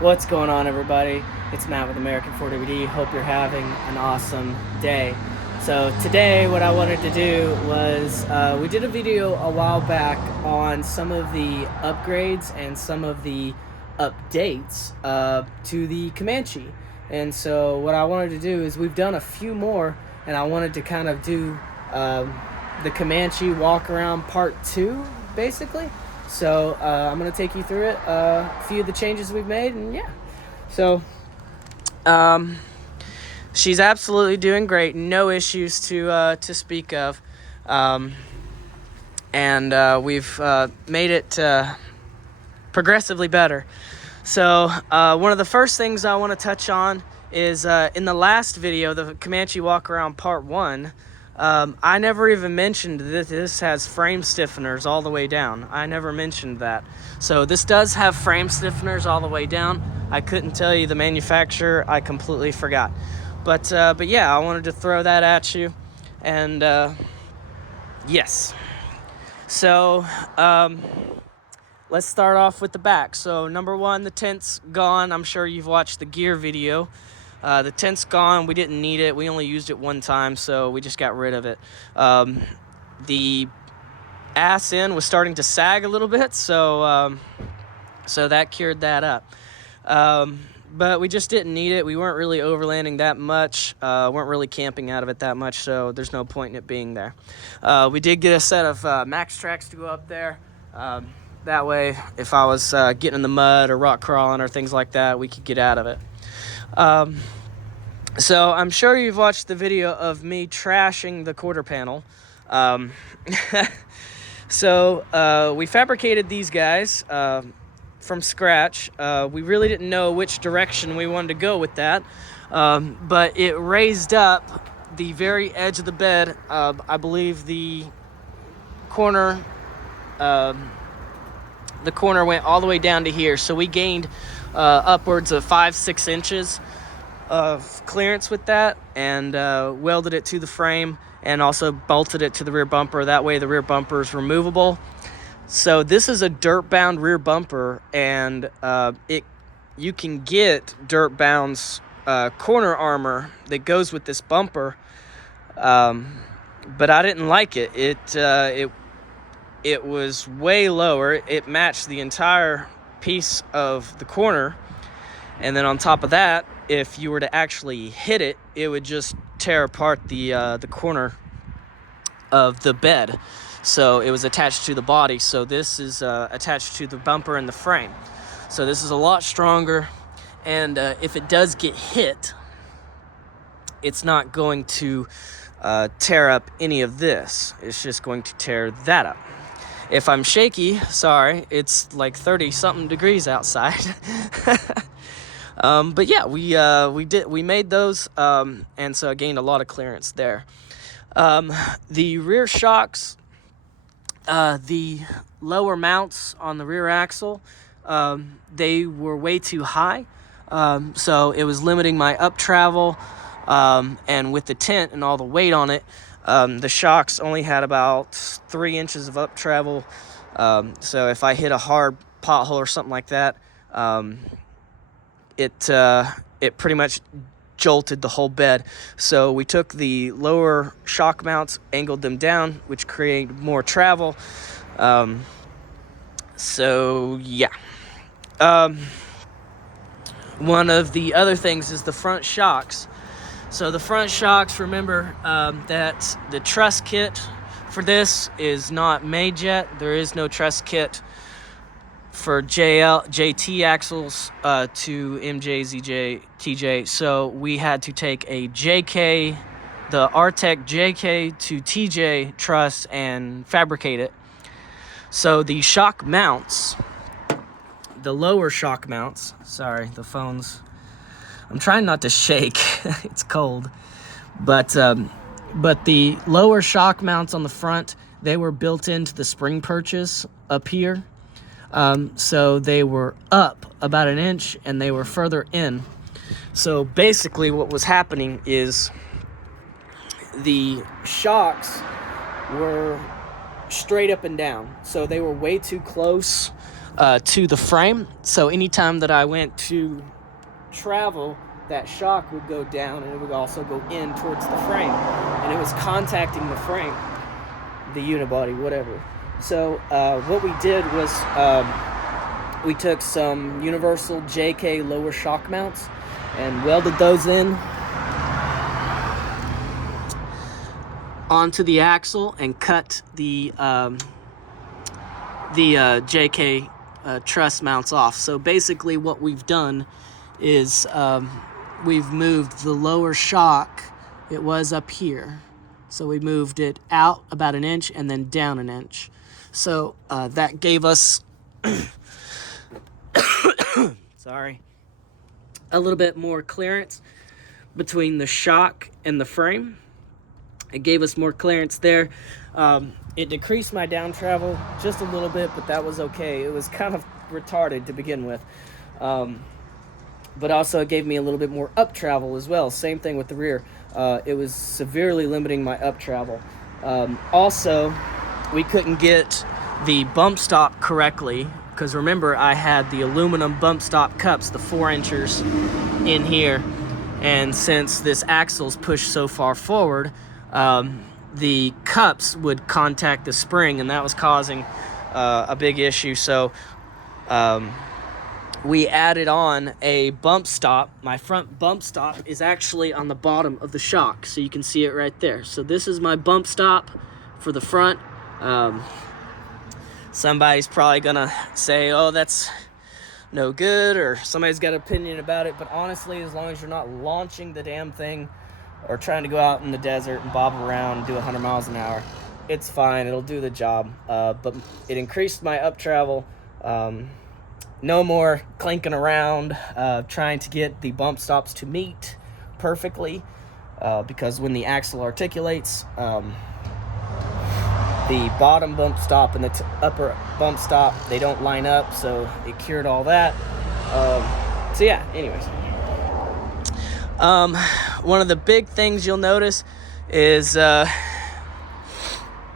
What's going on, everybody? It's Matt with American 4WD. Hope you're having an awesome day. So today what I wanted to do was we did a video a while back on some of the upgrades and some of the updates to the Comanche. And so what I wanted to do is we've done a few more, and I wanted to kind of do the Comanche Walkaround Part 2, basically. So I'm going to take you through it, a few of the changes we've made, and yeah. So she's absolutely doing great, no issues to speak of, and we've made it progressively better. So one of the first things I want to touch on is in the last video, the Comanche Walkaround Part 1, I never even mentioned that this has frame stiffeners all the way down. I never mentioned that. So this does have frame stiffeners all the way down. I couldn't tell you the manufacturer. I completely forgot. But yeah, I wanted to throw that at you. And yes. So let's start off with the back. So number one, the tent's gone. I'm sure you've watched the gear video. The tent's gone. We didn't need it. We only used it one time, so we just got rid of it. The ass end was starting to sag a little bit, so that cured that up. But we just didn't need it. We weren't really overlanding that much. Weren't really camping out of it that much, so there's no point in it being there. We did get a set of max tracks to go up there. That way, if I was getting in the mud or rock crawling or things like that, we could get out of it. So I'm sure you've watched the video of me trashing the quarter panel. So we fabricated these guys from scratch. We really didn't know which direction we wanted to go with that, but it raised up the very edge of the bed. I believe the corner went all the way down to here, so we gained upwards of 5-6 inches of clearance with that, and welded it to the frame and also bolted it to the rear bumper. That way the rear bumper is removable. So this is a dirt bound rear bumper, and you can get dirt bound's corner armor that goes with this bumper, but I didn't like it. It was way lower. It matched the entire piece of the corner, and then on top of that, if you were to actually hit it, it would just tear apart the corner of the bed. So it was attached to the body. So this is attached to the bumper and the frame. So this is a lot stronger, and if it does get hit, it's not going to tear up any of this. It's just going to tear that up. If I'm shaky, sorry, it's like 30-something degrees outside. But yeah, we made those, and so I gained a lot of clearance there. The rear shocks, the lower mounts on the rear axle, they were way too high, so it was limiting my up travel, and with the tent and all the weight on it, the shocks only had about 3 inches of up travel, so if I hit a hard pothole or something like that, it pretty much jolted the whole bed. So we took the lower shock mounts, angled them down, which created more travel. So yeah. One of the other things is the front shocks. So the front shocks, remember that the truss kit for this is not made yet. There is no truss kit for JT axles to MJ, ZJ, TJ. So we had to take a JK, the Artec JK to TJ truss, and fabricate it. So the shock mounts, the lower shock mounts, sorry, the phone's, I'm trying not to shake, it's cold, but the lower shock mounts on the front, they were built into the spring purchase up here. So they were up about 1 inch, and they were further in. So basically what was happening is the shocks were straight up and down. So they were way too close to the frame. So anytime that I went to travel, that shock would go down and it would also go in towards the frame, and it was contacting the frame, the unibody, whatever. So what we did was we took some universal JK lower shock mounts and welded those in onto the axle and cut the JK truss mounts off. So basically what we've done is we've moved the lower shock. It was up here, so we moved it out about an inch and then down an inch. So that gave us sorry, a little bit more clearance between the shock and the frame. It gave us more clearance there. It decreased my down travel just a little bit, but that was okay. It was kind of retarded to begin with. But also it gave me a little bit more up travel as well. Same thing with the rear. It was severely limiting my up travel. Also, we couldn't get the bump stop correctly, because remember, I had the aluminum bump stop cups, the 4-inchers in here, and since this axle's pushed so far forward, the cups would contact the spring, and that was causing a big issue. So we added on a bump stop. My front bump stop is actually on the bottom of the shock, so you can see it right there. So this is my bump stop for the front. Somebody's probably gonna say, oh, that's no good, or somebody's got an opinion about it, but honestly, as long as you're not launching the damn thing or trying to go out in the desert and bob around and do 100 miles an hour, it's fine. It'll do the job. But it increased my up travel. No more clinking around trying to get the bump stops to meet perfectly, because when the axle articulates, the bottom bump stop and the upper bump stop, they don't line up, so it cured all that. So yeah, anyways. One of the big things you'll notice is, or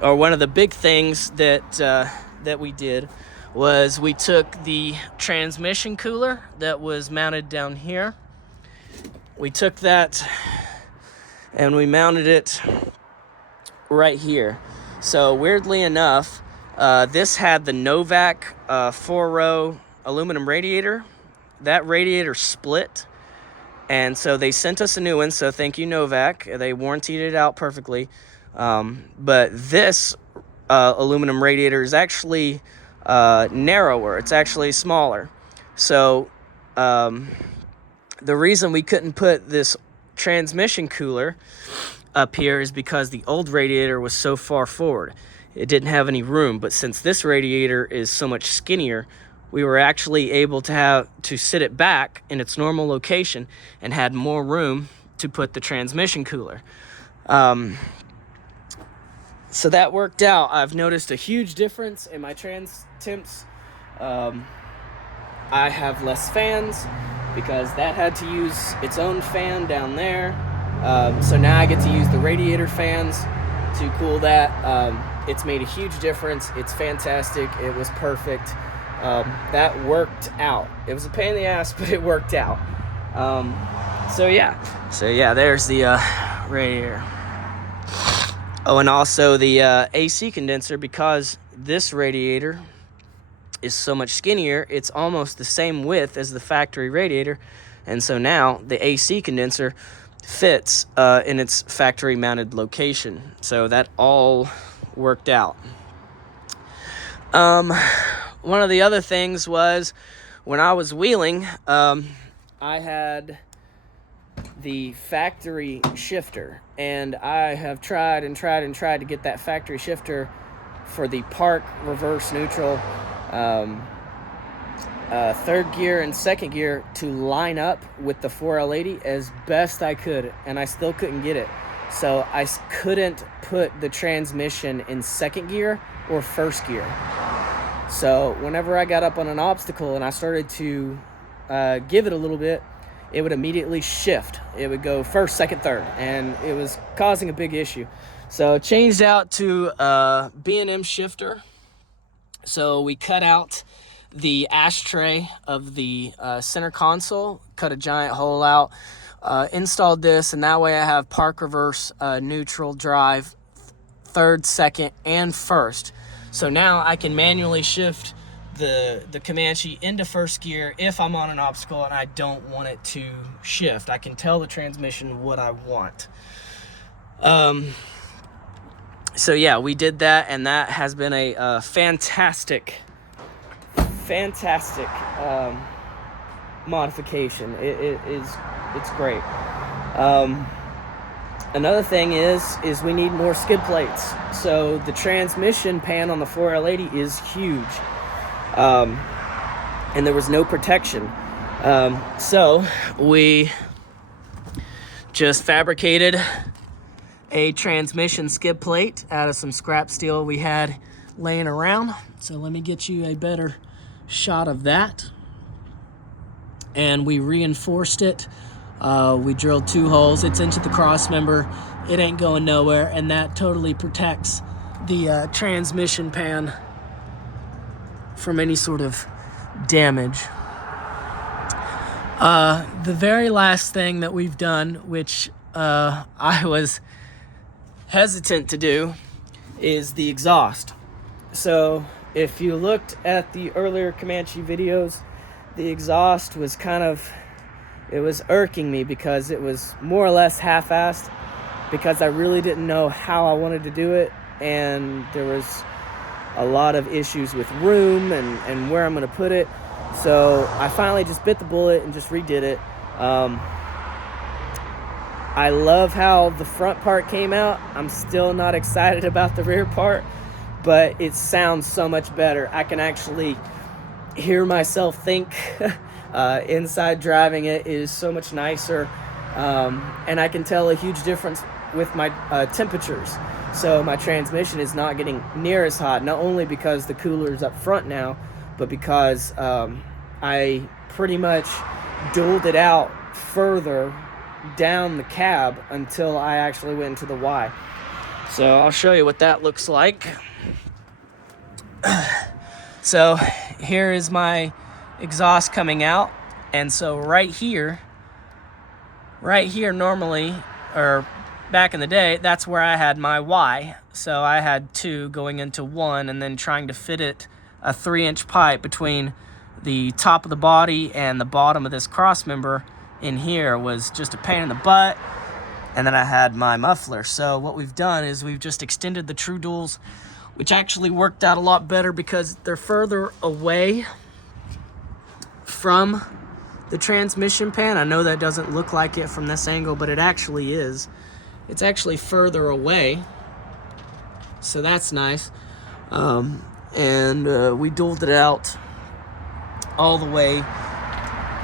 one of the big things that we did was we took the transmission cooler that was mounted down here. We took that and we mounted it right here. So weirdly enough, this had the Novak 4-row aluminum radiator. That radiator split, and so they sent us a new one, so thank you, Novak. They warrantied it out perfectly. But this aluminum radiator is actually narrower. It's actually smaller. So the reason we couldn't put this transmission cooler up here is because the old radiator was so far forward. It didn't have any room, but since this radiator is so much skinnier, we were actually able to sit it back in its normal location and had more room to put the transmission cooler. So that worked out. I've noticed a huge difference in my trans temps. I have less fans because that had to use its own fan down there. So now I get to use the radiator fans to cool that. It's made a huge difference. It's fantastic. It was perfect. That worked out. It was a pain in the ass, but it worked out. So yeah, there's the radiator. Oh, and also the AC condenser, because this radiator is so much skinnier, it's almost the same width as the factory radiator, and so now the AC condenser fits in its factory mounted location. So that all worked out. One of the other things was when I was wheeling, I had the factory shifter, and I have tried to get that factory shifter for the park, reverse, neutral, third gear and second gear to line up with the 4L80 as best I could, and I still couldn't get it. So I couldn't put the transmission in second gear or first gear. So whenever I got up on an obstacle and I started to give it a little bit, it would immediately shift. It would go first, second, third, and it was causing a big issue. So changed out to B&M shifter. So we cut out the ashtray of the center console, cut a giant hole out, installed this, and that way I have park reverse, neutral, drive, third, second, and first. So now I can manually shift the Comanche into first gear if I'm on an obstacle and I don't want it to shift. I can tell the transmission what I want. So yeah, we did that, and that has been a fantastic modification. It's great. Another thing is we need more skid plates. So the transmission pan on the 4L80 is huge, and there was no protection. So we just fabricated a transmission skid plate out of some scrap steel we had laying around. So let me get you a better shot of that. And we reinforced it. We drilled 2 holes. It's into the cross member. It ain't going nowhere, and that totally protects the transmission pan from any sort of damage. The very last thing that we've done, which I was hesitant to do, is the exhaust. So if you looked at the earlier Comanche videos, the exhaust was it was irking me because it was more or less half-assed, because I really didn't know how I wanted to do it, and there was a lot of issues with room and where I'm going to put it. So I finally just bit the bullet and just redid it. I love how the front part came out. I'm still not excited about the rear part, but it sounds so much better. I can actually hear myself think. Inside driving it is so much nicer, and I can tell a huge difference with my temperatures. So my transmission is not getting near as hot, not only because the cooler is up front now, but because I pretty much dulled it out further down the cab until I actually went into the Y. So I'll show you what that looks like. So here is my exhaust coming out, and so right here normally, or back in the day, that's where I had my Y. So I had 2 going into 1, and then trying to fit it, a 3-inch pipe between the top of the body and the bottom of this cross member in here was just a pain in the butt. And then I had my muffler. So what we've done is we've just extended the true duals, which actually worked out a lot better because they're further away from the transmission pan. I know that doesn't look like it from this angle, but it actually is. It's actually further away, so that's nice. And we dualed it out all the way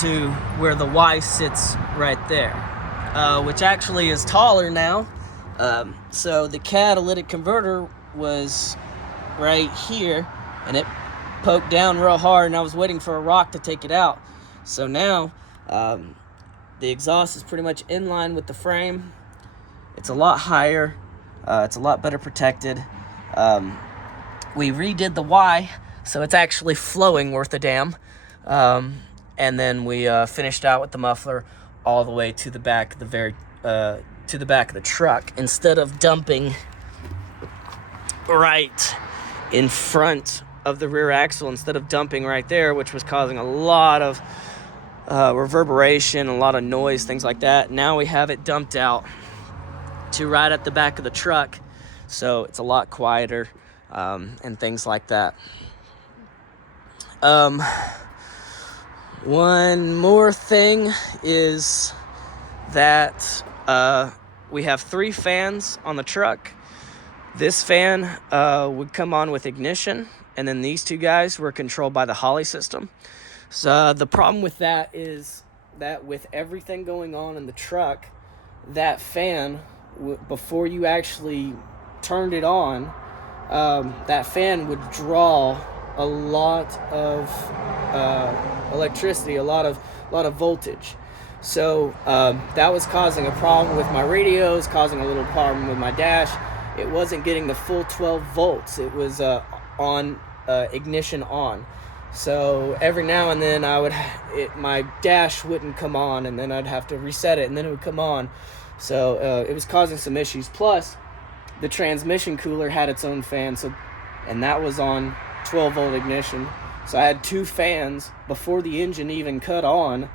to where the Y sits right there, which actually is taller now. So the catalytic converter was right here, and it poked down real hard, and I was waiting for a rock to take it out. So now the exhaust is pretty much in line with the frame. It's a lot higher. It's a lot better protected. We redid the Y, so it's actually flowing worth a damn. And then we finished out with the muffler all the way to the back of the back of the truck, instead of dumping right in front of the rear axle, instead of dumping right there, which was causing a lot of reverberation, a lot of noise, things like that. Now we have it dumped out to right at the back of the truck, so it's a lot quieter, and things like that. One more thing is that we have 3 fans on the truck. This fan would come on with ignition, and then these 2 guys were controlled by the Holley system. So the problem with that is that with everything going on in the truck, that fan, before you actually turned it on, that fan would draw a lot of electricity, a lot of voltage. So that was causing a problem with my radios, causing a little problem with my dash. It wasn't getting the full 12 volts. It was on ignition on. So every now and then my dash wouldn't come on, and then I'd have to reset it, and then it would come on. So it was causing some issues. Plus, the transmission cooler had its own fan, and that was on 12-volt ignition. So I had 2 fans before the engine even cut on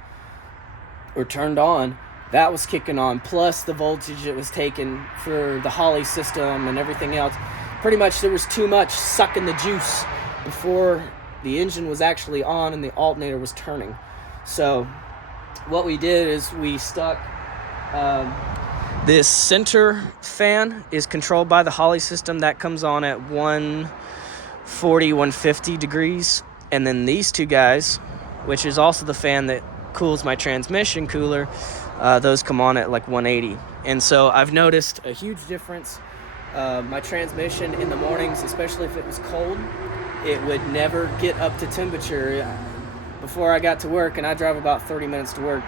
or turned on. That was kicking on, plus the voltage it was taking for the Holley system and everything else. Pretty much there was too much sucking the juice before the engine was actually on and the alternator was turning. So what we did is we stuck this center fan is controlled by the Holley system. That comes on at 140, 150 degrees. And then these 2 guys, which is also the fan that cools my transmission cooler, those come on at like 180. And so I've noticed a huge difference. My transmission in the mornings, especially if it was cold, it would never get up to temperature. Before I got to work, and I drive about 30 minutes to work,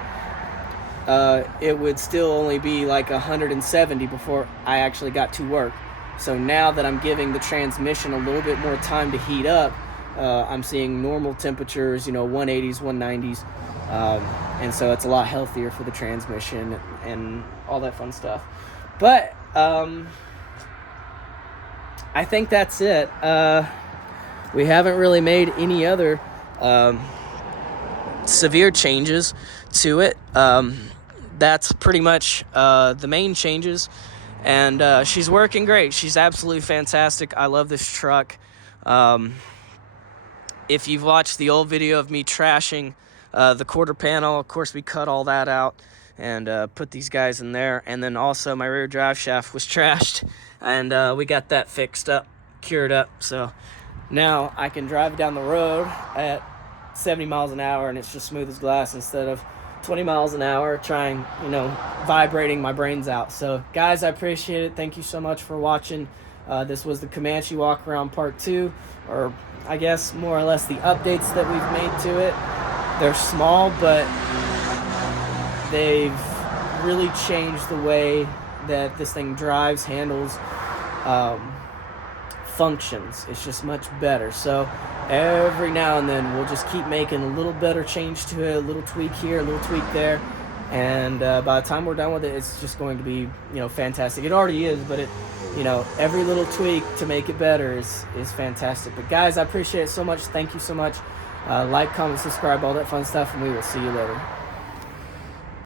it would still only be like 170 before I actually got to work. So now that I'm giving the transmission a little bit more time to heat up, I'm seeing normal temperatures, 180s, 190s. And so it's a lot healthier for the transmission and all that fun stuff. But I think that's it. We haven't really made any other severe changes to it. That's pretty much the main changes. And she's working great. She's absolutely fantastic. I love this truck. If you've watched the old video of me trashing the quarter panel, of course we cut all that out and put these guys in there. And then also my rear drive shaft was trashed, and we got that fixed up, cured up. So now I can drive down the road at 70 miles an hour and it's just smooth as glass, instead of 20 miles an hour trying, vibrating my brains out. So guys, I appreciate it. Thank you so much for watching. This was the Comanche Walkaround Part 2, or I guess more or less the updates that we've made to it. They're small, but they've really changed the way that this thing drives, handles, functions. It's just much better. So every now and then we'll just keep making a little better change to it, a little tweak here, a little tweak there, and by the time we're done with it, it's just going to be fantastic. It already is, but every little tweak to make it better is fantastic. But guys, I appreciate it so much. Thank you so much. Like, comment, subscribe, all that fun stuff, and we will see you later.